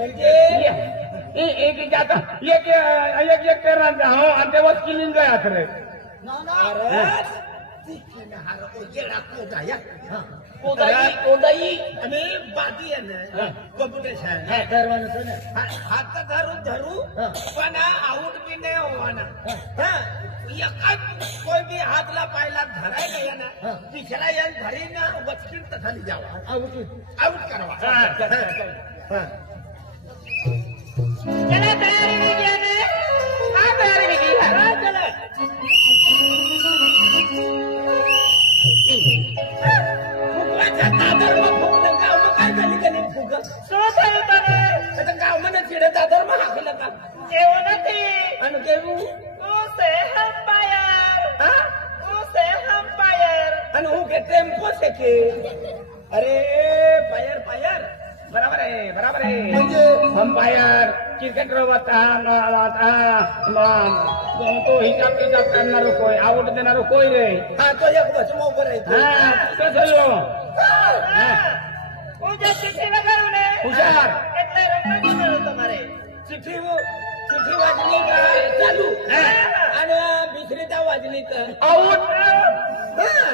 एक जाता एक करणार हो आणि तेव्हा किलीन गया खरे कोदाई आणि बाती आहे ना कॉम्पिटिशन हात धरू पण आउट बी नाही होवाना कोई भी हाथला पायला धरायला या ना पिछला या धरी ना वचकीन तथाली जावा आउट करवा चला तयारी में गया ने हाँ तयारी में गई है हाँ चला फुकवाच्या दादर मग फुकलं गाव मग काय झाली का नाही फुक सोच आहे बने आता गाव मध्ये चिडे दादर मग हाकलं का जेवण ते आणि केवू उसे अंपायर हाँ उसे अंपायर आणि वो के टेम्पो से के अरे पायर बराबर है अंपायर क्रिकेट होता तो हिसाब करना कोई आउट देना कोई रे हाँ तो एक बस मो करे हाँ तो चलो उधर चिट्ठी लगा उन्हें हुशार कितने रुपए की तुम्हारे चिट्ठी वाजनी का चालू आणि बिसरीता वाजनी का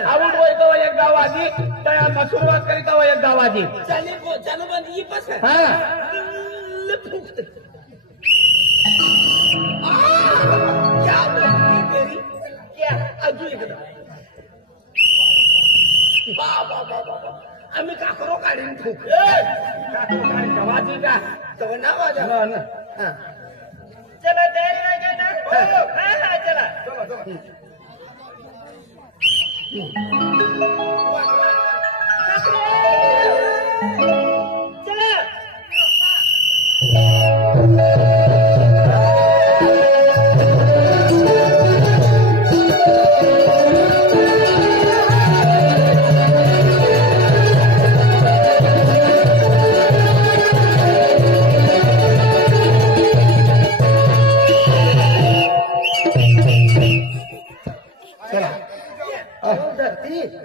आउट होय तो एक गाव वाजी त्या सुरुवात करीता हो एक गाव वाजी चालू बंद ही बस है हां क्या मेरी क्या अजून एकदा बाबा आम्ही का करो काढीन फूक का करो काढीन वाजी का तो ना वाजा ना हां चला तयारी में गया ना हां चला चलो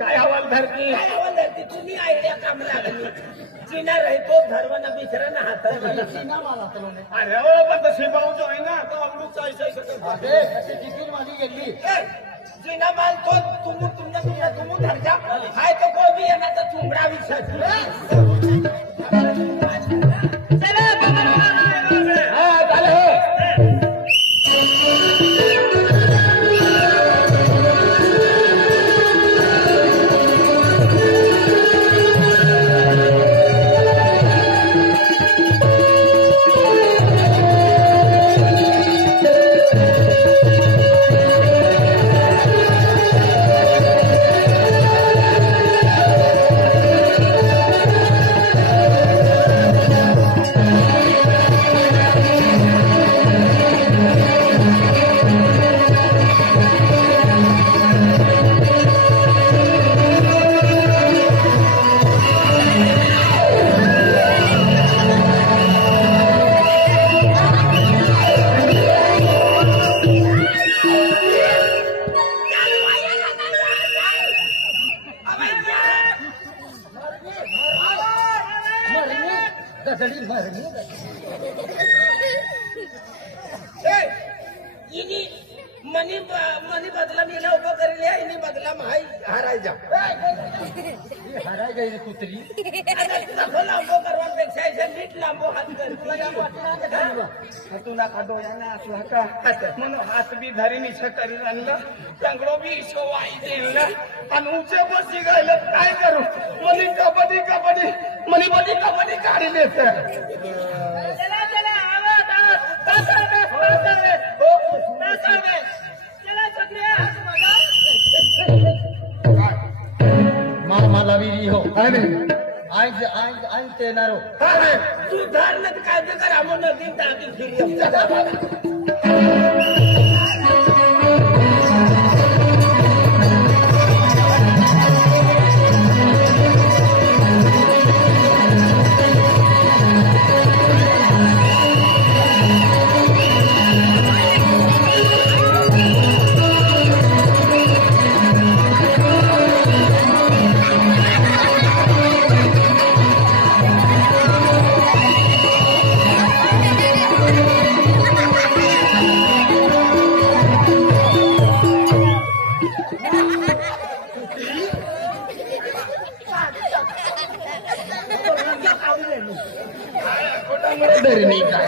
काय हवाल धरती तुम्ही आयडिया काम लागली चीना रहितो धर्मना बिचरण हात अरे ओ पण शिबाऊ जो आहे ना तो अवलूक गेली चीना माल तो तुम धरजा हाय तो कोई भी येणार तर चुंबडा विषय मनी बदला मी उभं करेल इनी बदला हाय हाराय जा हाराय गई कुत्री लांबो करवापेक्षा नीट लांबो हात कर तुला खादो या ना असला का म्हणून हात बी धरीनी करी आणलं चांगलो बी शोवाई देईल ना आणि उचे बसी गायला काय करू मनी कबड्डी काढले मला विरी हो आज ते नारो तू धारण काय कर आम्हाला नदी टाकी फिरी धरणी काय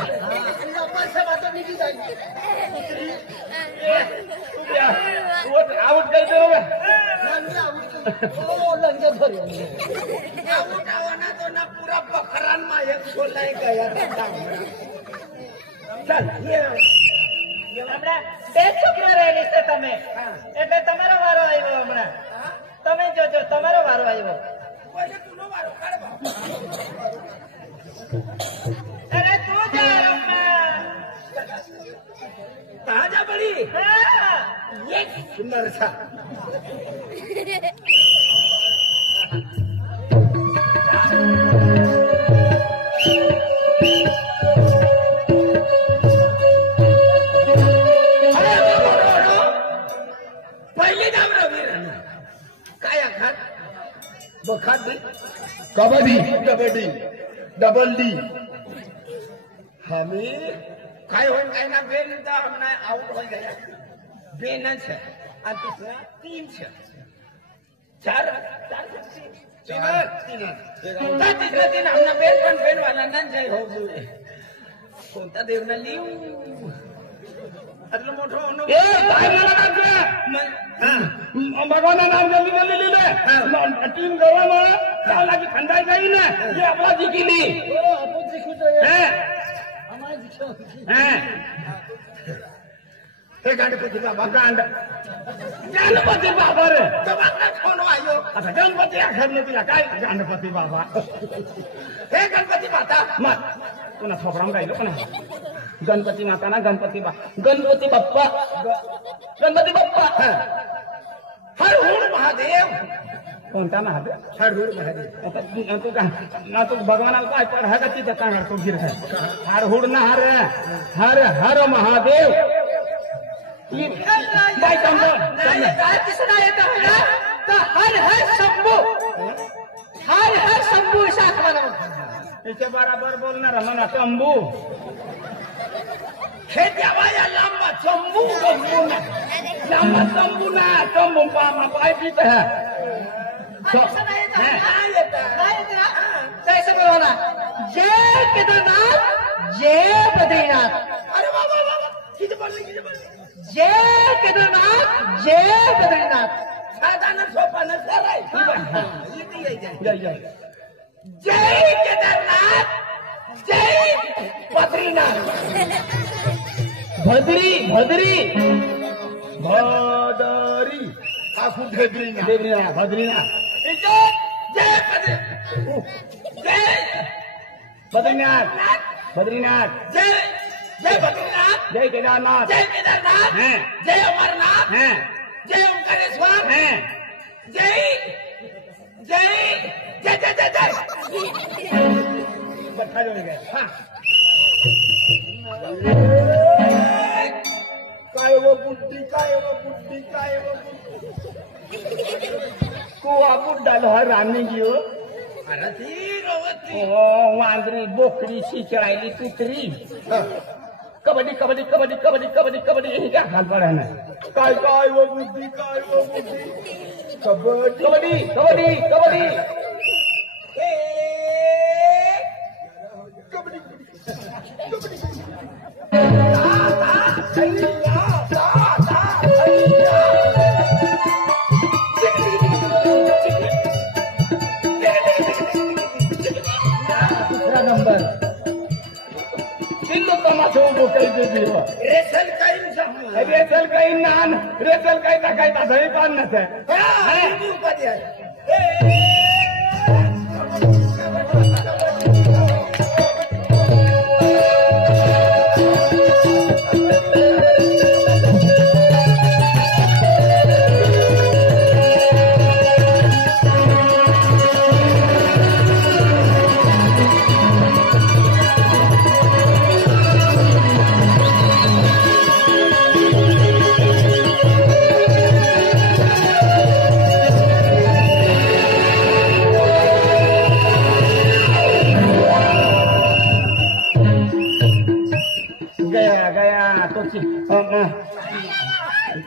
आउट गई तो ना पूरा बकरान मायक छोलाय गया चल હમણાં બે છોકરા રહેલી છે તમે એટલે તમારો વારો આવ્યો હમણાં તમે જોજો તમારો વારો આવ્યો અરે તું જા રમવા તાજા બળી હા એક નરસા कबड्डी कबड्डी डबल डी हमी काय होईल काय ना बेन आउट हो गया बेनच है और दूसरा 3 છે 4 तीसरा दिन हमने बेन पण बेन वाला ना जय हो गए कोणता देवना लिव आटलं मोठं होणं ए काय मला भगवान नाम जल्दी जल्दी लिहिले टीम गवा मला की खंडाई जाई ना ये आपला जिंकली हे गणपती बाबा गणपती बाबा रे कोण आयो आता गणपती आखरने तिला काय गणपती बाबा हे गणपती माता मग पुन्हा थोपराम राहिलो पण गणपती माता ना गणपती बाप्पा गणपती बाप्पा हर हुण महादेव कोणता महादेव हर हुण महादेव तू भगवानाला काय पण हा का तिथं कांगड तो गिर हर हुड ना हर हर हर महादेव काय दिसणार येतं मला तर हर हर शंभू अशा आत्माला तिच्या बराबर बोलणार म्हणा तंबू हे देवा या लांबा चंबू लांबा तंबू ना तंबू पाय पीत है जय केदारनाथ जय बद्रीनाथ अरे बाबा बाबा किती बोलले जय केदारनाथ जय बद्रीनाथ साधारण सोपानं सराय जय केदारनाथ जय बद्रीनाथ भद्री बद्रीनाथ जय बद्रीनाथ बद्रीनाथ जय जय बद्रीनाथ जय केदारनाथ जय केदारनाथ जय अमरनाथ जय ओंकारेश्वर जय जय जय जय जय जय बट्टा जोड़ गए काय वो बुद्धी तू बुड्ढा लो राणी गियो अरे ती रोवती वांद्री बोकडी शिचरायली तुतरी कबड्डी कबड्डी कबड्डी कबड्डी कबड्डी कबड्डी यही क्या हाल पड़ा है काय काय वो बुद्धी कबड्डी कबड्डी कबड्डी दूसरा नंबर किल्लो तमाशा उभो काही देवी रेसल काही रेसल काही नान रेसल काही टाकायचा दही पान नसे उपाधी आहे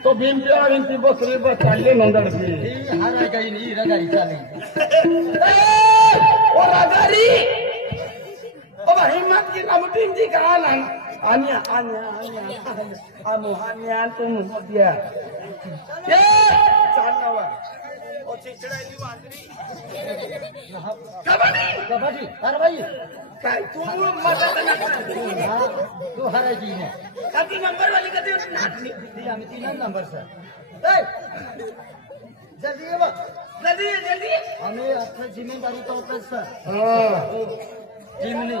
तो भीमची बसरी बस चालली नोंदणची हाराय काही नाही रगाई चालेल ओ राजारी बाबा हिम्मत की कामुटीन जी का आन्या आमुहान्या तुम दिया ये चालनावा ओ चिचड़ाली वांदरी कबड्डी अरे भाई काय तू मदत ना तू हरायची ने किती नंबर वाली कधी नाटली आम्ही 3 नंबर सर जल्दी ये बा जल्दी हमें अपनी जिम्मेदारी तो पे सर जिम्मेदारी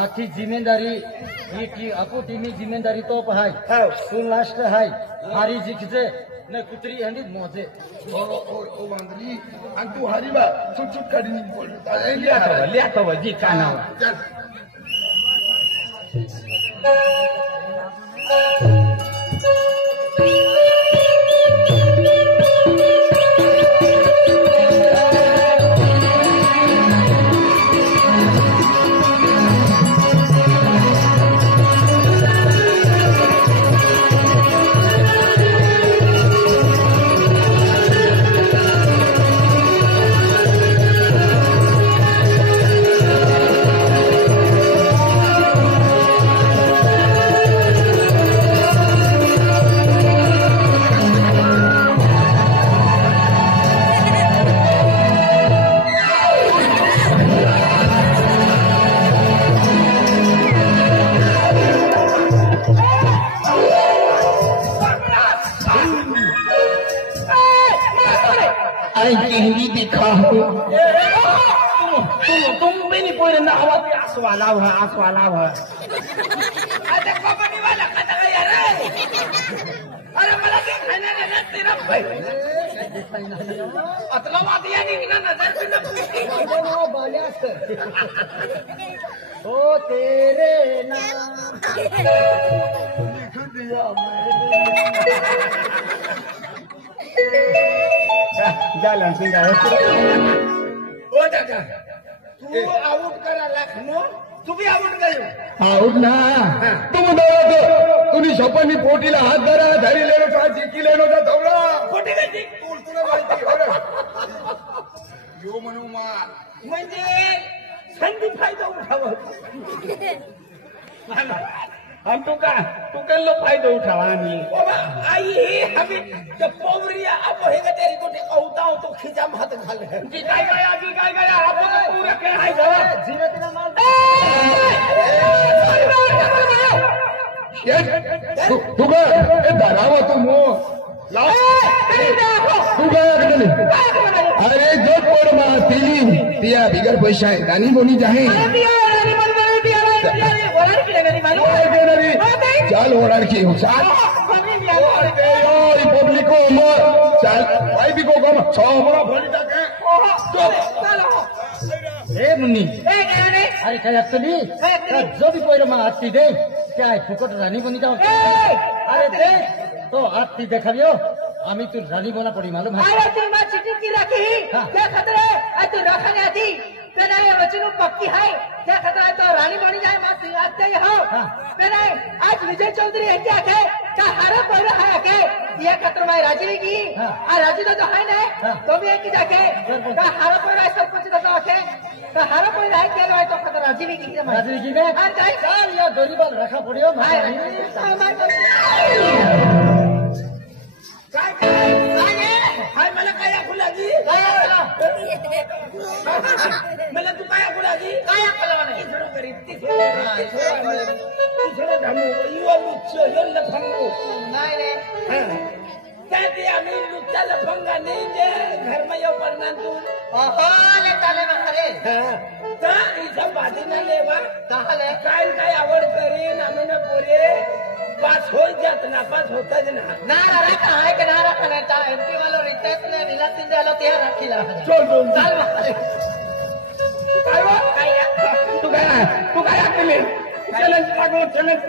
आखी जिम्मेदारी ही की आपू टीमी जिम्मेदारी तो हाय तू लास्ट हाय हारी जिखजे न कुत्री हंडी मोजे ओ वांदरी आणि तू हारी बा छुट काढी नि बोल लिया तो जी काना तुम भी नहीं कोई ना हवा पे आसवाला है अरे कबड्डी वाला कटा गया रे अरे मला ते खाना ना तेरा भाई अतला वादिया नहीं ना नजर पे ना बालियास ओ तेरे नाम लिख दिया मैंने जालन सिंह है ओ दादा तू आउट करा लखनो तू भी आउट गयो आउट ना तुम दोघं तुम्ही शपनी पोटीला हात धरी लेलो का जिंकी लेलो का धवला खोटी गई तुला माहिती हो रे यो म्हणू मा म्हणजे संधी फायदा उठावा हम तू लो फायदा उठावा आम्ही बाबा आई ही हमें जब पोवरिया अब होएगा तेरी को औता हो तो खिजाम हाथ घाल है जी काय गया आप तो पूरा के हाय जावा जीने तेरा माल तू का ए धरावा तू मो लाव तू काय केली अरे जो पोर मा तिया बिगर पैसा आहे दानी बोनी जाहे चाल ओरार की हो चाल पब्लिक को चाल भाई भी को कम छो हमरा भोली तक ए मुन्नी अरे काय असली जो भी कोई रमा आती दे क्या है फुकट रानी बनी जाओ अरे दे तो आती देखावियो आम्ही तू रानी बना पड़ी मालूम है अरे तू मां चिट्ठी की रखी क्या खतरे आ तू रखने आती तेरा ये वचन पक्की है क्या खतरा है तो रानी बनी जाए मां सिंह आते ही हो तेरा आज विजय चौधरी है क्या है का हारा कोई है के ये खतरा में राजी की आ राजी तो है ना तो भी एक जाके का हारा कोई है सब कुछ तो है का हारा कोई है के तो खतरा राजी की राजी की में हां जाए चल या गरीबाल रखा पड़ियो हाय मला काय खुलाजी मला तू काय खुलाजी काय खलाने तिसरं गरीब तिसरं धमू युवा लुच्च यो लफंगू नाही रे क्या दिया मैं लुच्चा लफंगा नहीं जे घर में यो पढ़ना तू ओहो ले ताले ना खरे का ई सब बाती ना लेवा काहले काय आवड करी नामने पोरे पास हो जात ना पास होता ज ना ना रखा है कि ना रखा नहीं था एमपी वालों रितेश ने नीला सिंधे वालों त्यार रखी ला चल चल तू काय आकली चॅलेंज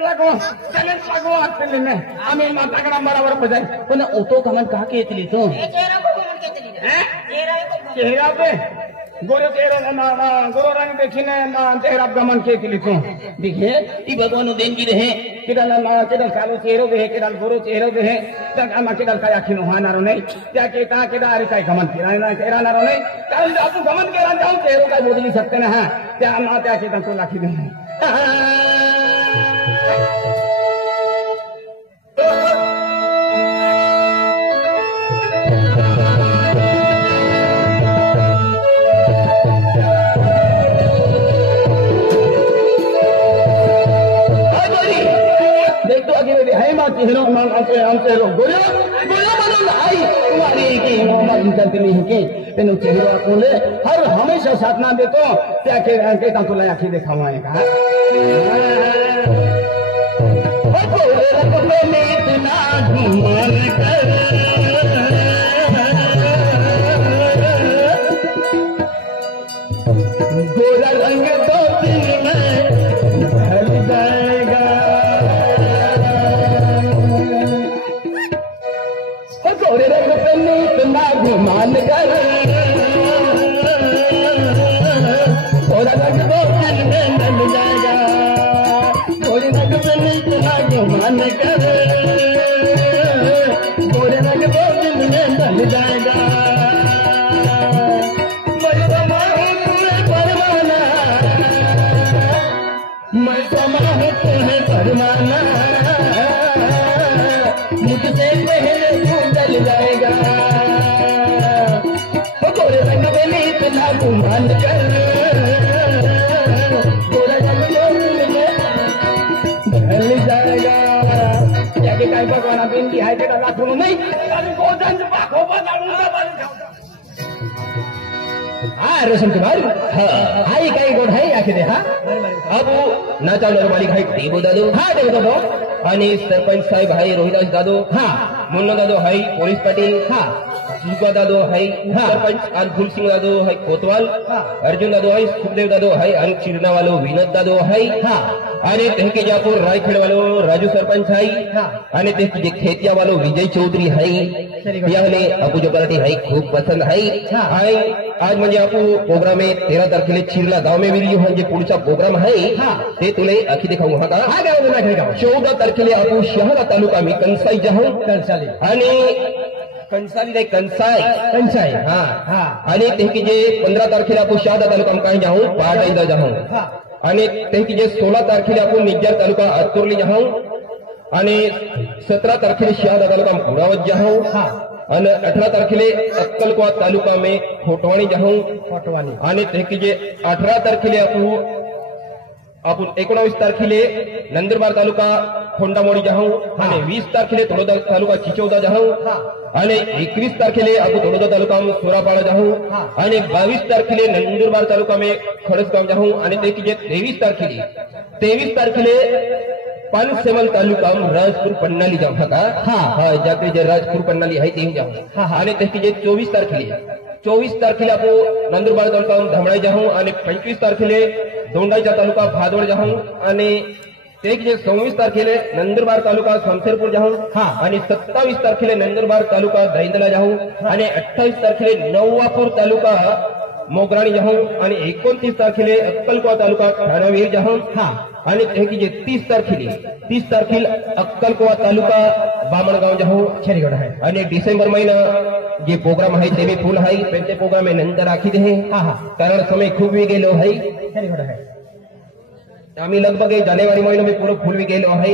लागो आकली ने आम्ही माताकडा बराबर बजाय पण ओतो कमन का के येतली तो ये चेहरा को कौन कहते ली हैं चेहरा को चेहरा पे गोरे चेहरे ना गोरो रंग देखिने ना चेहरा गमन के लिखूं देखिए ई भगवान देन की रहे केडल ना केडल कालो चेहरो दे केडल गोरो चेहरो दे तमा केडल काय आखिनो हानारो नहीं त्या के ता केडा अरे काय गमन केरा ना केरा नारो नहीं कारण आपू गमन केरा जाऊ चेहरो काय बदली सकते ना हां त्या ना त्या के तो लाखी दे चेहरा आमचे लोग गोळ्या म्हणून आई तुम्हारी की मोहम्मद इंतरकली है कि तेनु चेहरा कोले हर हमेशा साथ ना देतो त्या के ता तुला आखी दिखावाएगा ओ गोरे रंग में इतना घुमान कर गोरा रंग तो दिल में ढल जाएगा गोरे रंग पे इतना घुमान कर गोरा रंग तो दिल में ढल जाएगा गोरे रंग पे इतना घुमान कर गोरे रंग तो दिल में ढल जाएगा मैं समा हूँ तुम्हें परवाना मैं समा हूँ तुम्हें परवाना मुझसे पहले तू जल जाएगा गोरे रंग में इतना घुमान कर गोरा रंग ढल जाएगा क्या के काय भगवान बिंदी है तेरा लाखों नहीं गोजन बाखो बजाऊंगा हाँ रोशन कुमार हाई काही गोड हाई आखे दे हाँ अब नाचा नरमाली घाई देवो दादो हाँ देवो दादो आणि सरपंच साहेब हाई रोहिदास दादो हाँ मुन्ना दादो हाई पोलीस पाटील हाँ सुगा दादो हाई सरपंच आणि फुलसिंग दादो हाई कोतवाल अर्जुन दादो हाई सुखदेव दादो हाई आणि चिरना वालो विनोद दादो हाई हाँ आणि तेहके जापुर रायखेड वालो राजू सरपंच हाई आणि तेहके खेतिया वालो विजय चौधरी हाई याने आपू जो कराटे हाई खूप पसंद हाई हाई आज म्हणजे आपू प्रोग्राम में 13 तारखेला चिरला गाव में मिली म्हणजे पुढचा प्रोग्राम आहे ते तुले आखी दिखाऊ हा का हा गाव में 14 तारखेला आपू शहादा तालुका में कंसाई जाऊ कंसाली आणि कंसाली नाही कंसाई हाँ आणि तेहके जे 15 तारखेला आपू शहादा तालुका में काय जाऊ पहाटाईला जाऊ आणि तेहके जे 16 तारखेला आपू निज्जर तालुका अतुर्ली जाऊ आणि 17 तारखेला शहादा तालुका में कुरावत जाऊ आणि 18 तारखेले अक्कलकोवा तालुका में खोटवाणी जाऊ आणि तेहके जे 18 तारखेले आपण 19 तारखेले नंदुरबार तालुका खोंडामोडी जाऊ आणि 20 तारखेले तळोदा तालुका चिचौदा जाऊ आणि 21 तारखेले आपण तळोदा तालुका में सोरापाड़ा जाऊ आणि 22 तारखेले नंदुरबार तालुका में खडसगाव जाऊ आणि तेहके जे 23 तारखेले पानसेमल तालुका राजपुर पन्नाली जाऊ का हाँ जाके जे राजपुर पन्नाली है ते जाऊ आणि तेहके जे 24 तारखेला आपण नंदुरबार तालुका धमळाई जाऊ आणि 25 तारखेले दोंडाईचा तालुका भादोड जाऊ आणि तेहके जे 26 तारखेले नंदुरबार तालुका शमशेरपूर जाऊ आणि 27 तारखेले नंदुरबार तालुका दैंदला जाऊ आणि 28 तारखेले नवापूर तालुका मोगराणी जाऊ आणि 29 तारखेले अक्कलकोवा तालुका ठाणावीर जाऊ आणि तेहके जे 30 तारखेला अक्कलकोवा तालुका बामणगाव जाऊ छेरीगड है आणि डिसेंबर महीना जे प्रोग्राम है ते भी फुल है ते प्रोग्राम में नंतर आखी दे कारण समय खूब भी गेलो है छेरीगड है आम्ही लगभग जानेवारी महीना में पूरा फुल भी गेलो है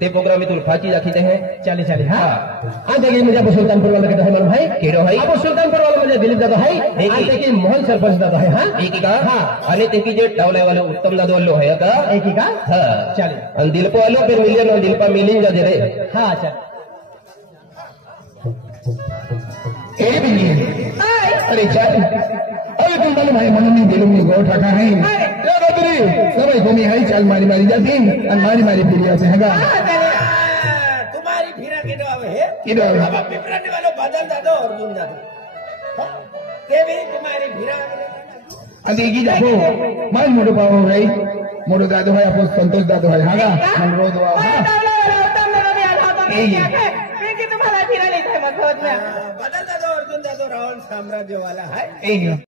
ते प्रोग्राम में तुम फाची राखी दे है चाली हाँ आज आगे मुझे सुल्तानपुर वाला कहता है मन भाई केड़ो भाई अब सुल्तानपुर वाला मुझे दिलीप दादा है आज देखिए मोहन सरपंच दादा है हाँ एक ही का हाँ आणि देखिए जे टावले वाले उत्तम दादा वालो है का एक ही का हाँ चाली आणि दिलपा वालो फिर मिलियन और दिलपा मिलियन जा दे रे हाँ चल अरे चल अरे तुम बोलो भाई मन में दिल में गोठ रखा है क्या बदरी सब घूमी है चाल मारी मारी जाती और मारी मारी फिर से हैगा तुम्हारी फिरा के दो है इधर अब पिपराने वालों बदल दादो और दून दादो के भी तुम्हारी फिरा अभी की जाओ मार मोटो पाओ भाई मोटो दादो है आपको संतोष दादो है हैगा मन रो दो बदल दादो और दून दादो रावण साम्राज्य वाला है